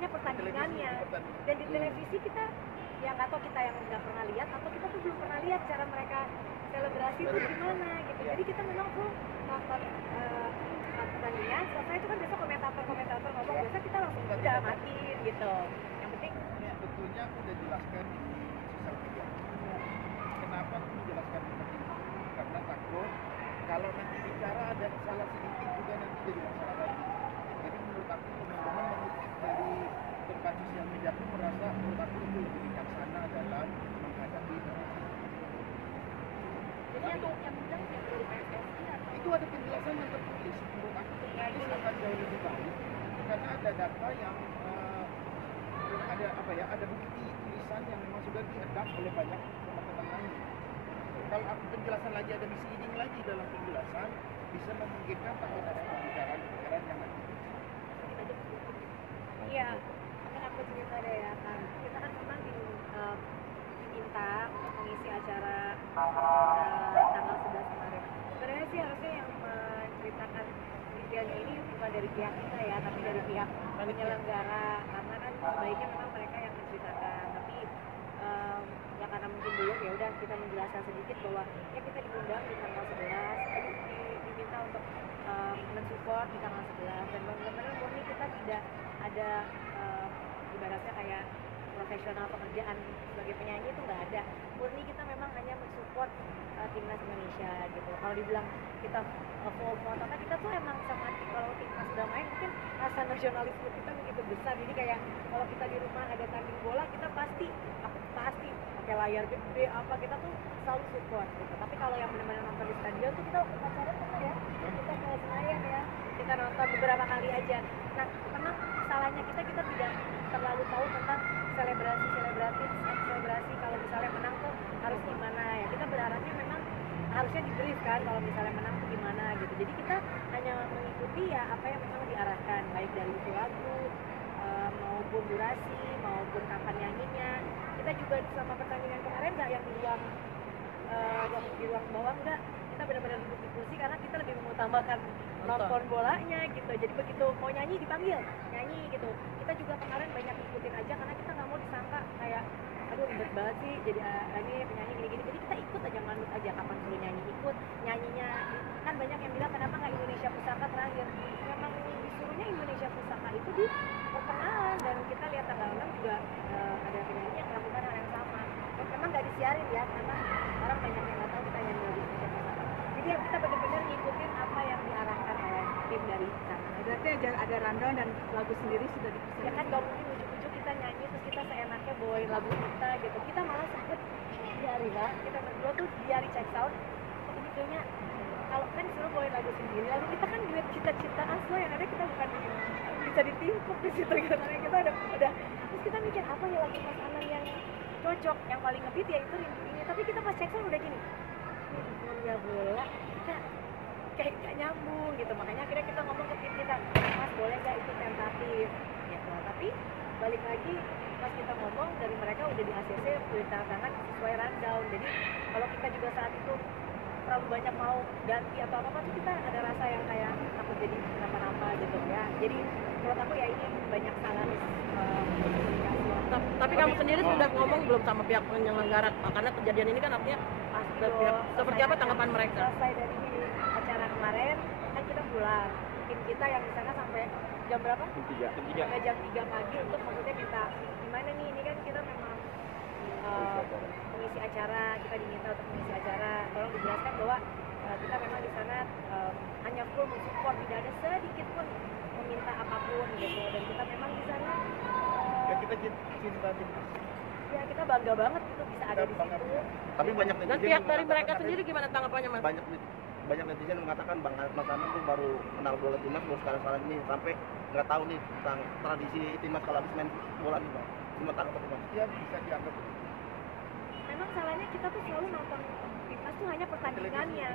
hanya pertandingannya. Dan di televisi kita ya nggak tahu, kita yang nggak pernah lihat atau kita tuh belum pernah lihat cara mereka selebrasi itu gimana gitu. Jadi kita memang tuh nonton pertandingan, selesai itu kan biasa komentator ngomong, biasa kita langsung udah matiin gitu. Yang penting ya betulnya aku udah jelaskan di sosial media. Kenapa aku menjelaskan seperti itu? Karena takut kalau nanti bicara ada salah sedikit juga nanti jadi masalah lagi. Jadi menurut aku teman-teman dari tempat sosial media aku merasa menurut aku itu lebih bijaksana dalam menghadapi itu. jadi yang bilang yang dari PSSI atau Itu ada penjelasan yang tertulis. Menurut aku tertulis akan jauh lebih baik karena ada data yang ada apa ya, ada bukti tulisan yang memang sudah diedap oleh banyak teman-teman lain. Kalau aku penjelasan lagi ada misleading lagi dalam penjelasan, bisa memungkinkan takut ada pembicaraan yang nanti. iya, kan aku cerita deh ya kan, kita kan memang diminta untuk mengisi acara tanggal 11 kemarin. Sebenarnya sih harusnya yang menceritakan videonya ini bukan dari pihak kita ya, tapi dari pihak penyelenggara, karena kan sebaiknya memang mereka yang menceritakan. Tapi ya karena mungkin belum, ya udah kita menjelaskan sedikit bahwa ya kita diundang di tanggal 11, diminta untuk mensupport di tanggal 11, dan benar-benar murni kita tidak ada ibaratnya kayak profesional pekerjaan sebagai penyanyi itu nggak ada. Murni kita memang hanya mensupport timnas Indonesia gitu. Kalau dibilang kita FOMO atau apa, kita tuh emang sama kalau timnas udah main mungkin rasa nasionalisme kita begitu besar. Jadi kayak kalau kita di rumah ada tanding bola, kita pasti pakai layar gede apa, kita tuh selalu support gitu. Tapi kalau yang benar-benar nonton di stadion tuh kita upacara pernah ya, kita ke Senayan ya, kita nonton beberapa kali aja. Nah memang salahnya kita tidak terlalu tahu tentang selebrasi kalau misalnya menang tuh harus gimana ya. Kita berharapnya memang harusnya di-brief kan kalau misalnya menang tuh gimana gitu. Jadi kita hanya mengikuti ya apa yang memang diarahkan, baik dari itu lagu maupun durasi maupun kapan nyanyinya. Kita juga sama pertandingan kemarin nggak yang di ruang bawah, enggak, kita benar-benar duduk di kursi karena kita lebih mengutamakan nonton bolanya gitu. Jadi begitu mau nyanyi dipanggil nyanyi gitu. Kita juga kemarin banyak ngikutin aja karena kita nggak mau disangka kayak aduh ribet banget sih jadi ini penyanyi gini-gini. Jadi kita ikut aja, manut aja, kapan suruh nyanyi ikut nyanyinya. Kan banyak yang bilang kenapa nggak Indonesia Pusaka terakhir. Memang disuruhnya Indonesia Pusaka itu di perkenalan, dan kita lihat tanggal 6 juga ada penyanyi yang melakukan hal yang sama. Dan memang nggak disiarin ya karena orang banyak yang nggak tahu kita nyanyi lagu Indonesia Pusaka. Jadi ya kita benar-benar ngikutin apa yang diarahkan oleh tim dari sana. Berarti ada rundown dan lagu sendiri sudah dipesan. Ya kan nggak mungkin ujuk-ujuk kita nyanyi terus kita seenaknya bawain lagu kita gitu. Kita malah sempet di Arila, kita berdua tuh di hari check out sebetulnya kalau kan disuruh bawain lagu sendiri, lalu kita kan duet cita-citaan semua yang ada, kita bukan bisa ditimpuk di situ gitu. Karena kita udah terus kita mikir apa ya lagu Mas Anang yang cocok, yang paling ngebeat ya itu Rindu Ini. Tapi kita pas check out udah gini, dunia bola kita kayak gak nyambung gitu. Makanya akhirnya kita ngomong ke tim kita, Mas boleh gak itu tentatif gitu. Tapi balik lagi pas kita ngomong, dari mereka udah di ACC udah tangan sesuai rundown. Jadi kalau kita juga saat itu terlalu banyak mau ganti atau apa tuh kita ada rasa yang kayak takut jadi kenapa-napa gitu ya. Jadi menurut aku ya ini banyak salah komunikasi. Tapi kamu sendiri sudah ngomong belum sama pihak penyelenggara? Karena kejadian ini kan artinya seperti apa tanggapan mereka? Selesai dari acara kemarin kan kita pulang, tim kita yang di sana sampai jam berapa? Sampai jam 3 pagi untuk maksudnya minta gimana nih, ini kan kita memang mengisi acara, kita diminta untuk mengisi acara, tolong dijelaskan bahwa kita memang di sana hanya full mensupport, tidak ada sedikit pun meminta apapun gitu. Dan kita memang di sana Ya kita cinta timnas. ya kita bangga banget gitu bisa ada di situ. Tapi banyak Dan netizen pihak yang dari mereka mengatakan sendiri gimana tanggapannya, Mas? banyak netizen yang mengatakan Bang Mas Anang tuh baru kenal bola timnas baru sekarang ini, sampai nggak tahu nih tentang tradisi timnas kalau habis main bola nih Bang. Cuma tanggapan Bang. Ya bisa dianggap begitu. Memang salahnya kita tuh selalu nonton timnas tuh hanya pertandingannya,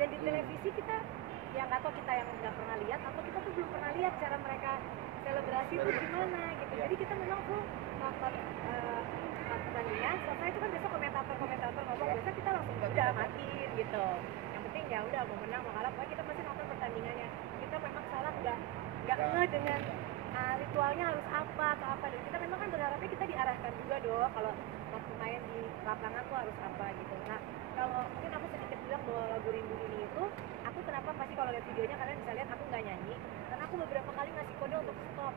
dan di televisi kita ya nggak tahu, kita yang nggak pernah lihat atau kita tuh belum pernah lihat cara mereka selebrasi itu gimana gitu. Jadi kita memang tuh nonton pertandingan, selesai itu kan biasa komentator ngomong, biasa kita langsung udah matiin gitu. Yang penting ya udah mau menang mau kalah, pokoknya kita masih nonton pertandingannya. Kita memang salah nggak ngeh dengan ritualnya harus apa atau apa, dan kita memang kan berharapnya kita diarahkan juga dong kalau waktu main di lapangan tuh harus apa gitu. Nah kalau mungkin aku sedikit bilang bahwa lagu Rindu ini itu aku kenapa pasti kalau lihat videonya kalian bisa lihat aku nggak nyanyi karena aku beberapa kali ngasih kode untuk stop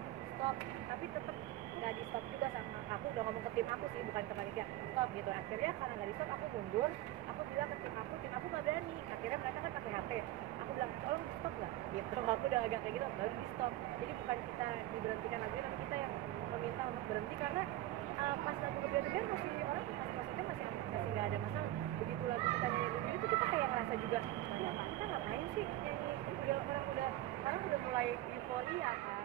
tapi tetap nggak di stop juga sama aku, udah ngomong ke tim aku sih bukan ke panitia stop gitu. Akhirnya karena nggak di stop aku mundur, aku bilang ke tim aku nggak berani, akhirnya mereka kan pakai HP, aku bilang tolong di stop nggak gitu. Aku udah agak kayak gitu baru di stop, jadi bukan kita diberhentikan lagi tapi kita yang meminta untuk berhenti karena pas lagu kebiasaan masih orang masih maksudnya masih nggak ada masalah. Begitu lagu kita nyanyi dulu itu kita kayak ngerasa juga ya kita ngapain sih nyanyi, udah orang udah mulai euforia kan.